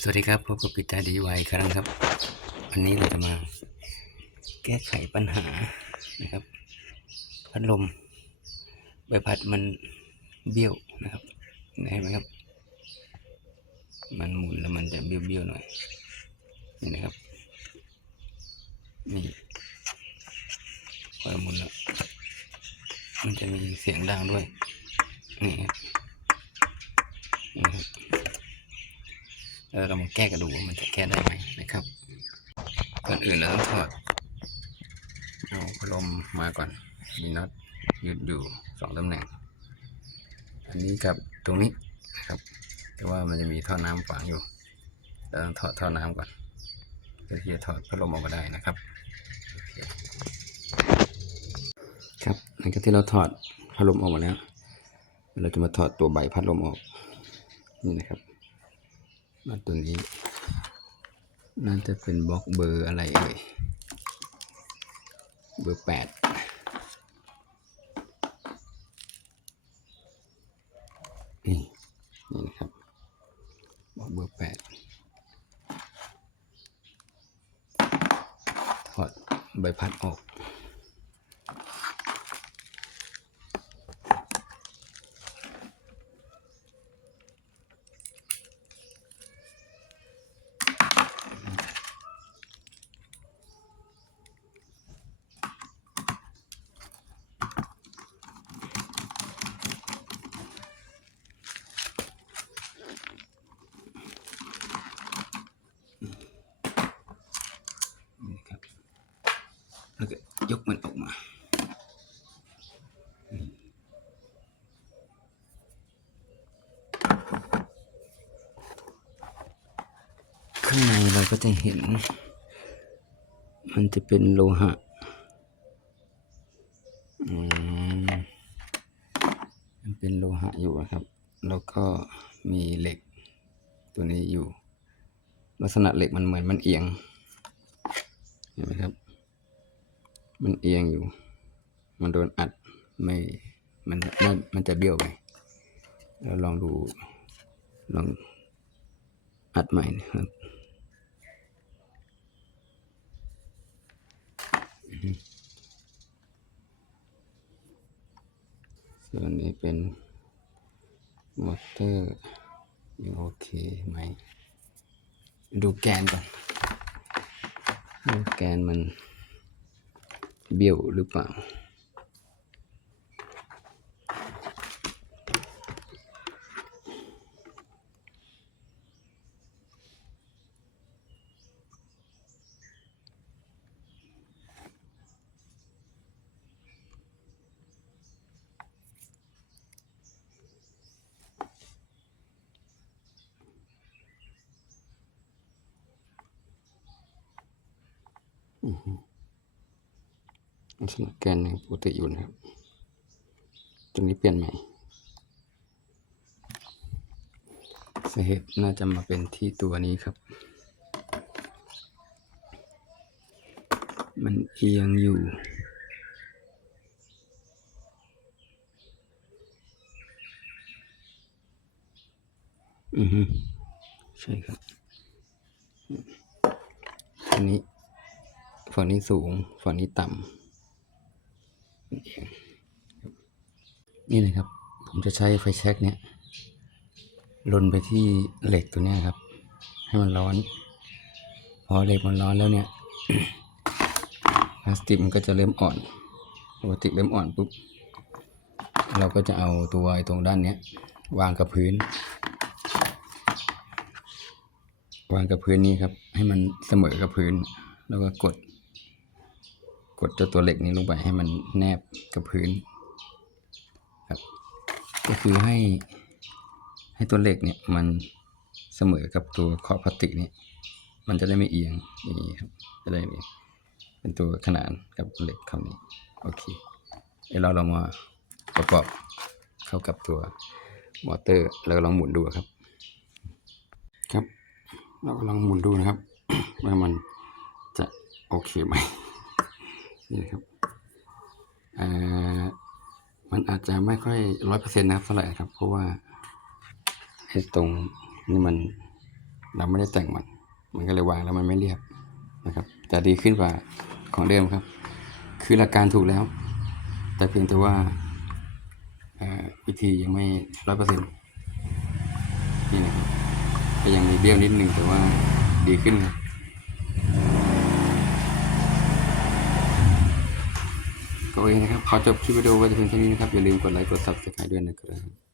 สวัสดีครับพบกับปิตาดีวายครั้งครับ วันนี้เราจะมาแก้ไขปัญหานะครับ พัดลมใบพัดมันเบี้ยวนะครับเห็นไหมครับ มันหมุนแล้วมันจะเบี้ยวๆหน่อยนี่นะครับนี่พอหมุนแล้วมันจะมีเสียงดังด้วยนี่ครับนี่ครับ แล้วเรามาแก้กันดูว่ามันจะแก้ได้ไหมนะครับ ก่อนอื่นเราต้องถอดเอาพัดลมมาก่อน มีน็อตยืดอยู่สองตำแหน่ง อันนี้กับตรงนี้นะครับ แต่ว่ามันจะมีท่อน้ำฝังอยู่เราต้องถอดท่อน้ำก่อนเพื่อที่จะถอดพัดลมออกมาได้นะครับครับหลังจากที่เราถอดพัดลมออกมาแล้ว เราจะมาถอดตัวใบพัดลมออกนี่นะครับ มาตัวนี้ น่าจะเป็นบล็อกเบอร์อะไรเอ่ย เบอร์แปดนี่นี่นะครับบล็อกเบอร์แปดถอดใบพัดออก ยกมันออกมา ข้างในเราก็จะเห็น มันจะเป็นโลหะอืมมันเป็นโลหะอยู่อะครับ แล้วก็มีเหล็กตัวนี้อยู่ ลักษณะเหล็กมันเหมือนมันเอียงเห็นไหมครับ มันเอียงอยู่ มันโดนอัดไม่ มันมันมันจะเบี้ยวไป แล้วลองดู ลองอัดใหม่นะครับ ส่วนนี้เป็นมอเตอร์ยังโอเคไหม ดูแกนก่อน ดูแกนมัน เบี้ยวหรือเปล่า ลักษณะแกนยังปกติอยู่นะครับตัวนี้เปลี่ยนใหม่สาเหตุน่าจะมาเป็นที่ตัวนี้ครับ มันเอียงอยู่ อือฮึใช่ครับอันนี้ฝั่งนี้สูงฝั่งนี้ต่ำ นี่นะครับ ผมจะใช้ไฟแช็กเนี่ยลนไปที่เหล็กตัวนี้ครับ ให้มันร้อน พอเหล็กมันร้อนแล้วเนี่ยพลาสติกมันก็จะเริ่มอ่อนพอพลาสติกเริ่มอ่อนปุ๊บเราก็จะเอาตัวไอ้ตรงด้านเนี้ยวางกับพื้น วางกับพื้นนี้ครับ ให้มันเสมอกับพื้น แล้วก็กด กดเจ้าตัวเหล็กนี้ลงไปให้มันแนบกับพื้นครับก็คือให้ให้ตัวเหล็กเนี่ยมันเสมอกับตัวขอบพลาสติกนี้มันจะได้ไม่เอียงอย่างนี้ครับจะได้ม่เป็นตัวขนานกับเหล็กคำนี้โอเคเดี๋ยวเราลองมาประกอบเข้ากับตัวมอเตอร์แล้วก็ลองหมุนดูครับ ครับ เรากำลังหมุนดูนะครับว่ามันจะโอเคไหม นี่นะครับเอ่อมันอาจจะไม่ค่อยร้อยเปอร์เซ็นต์นะครับเท่าไหร่ครับ เพราะว่าไอ้ตรงนี่มันเราไม่ได้แต่งมัน มันก็เลยวางแล้วมันไม่เรียบนะครับ แต่ดีขึ้นกว่าของเดิมครับ คือหลักการถูกแล้ว แต่เพียงแต่ว่าอ่อวิธียังไม่ร้อยเปอร์เซ็นต์นี่นะครับก็ยังมีเบี้ยวนิดนึงแต่ว่าดีขึ้นครับ ก็โองนะครับ ขอจบคลิปวิดีโอไว้เพียงเท่านี้นะครับ อย่าลืมกดไลค์ กด subscribe ด้วยนะครับ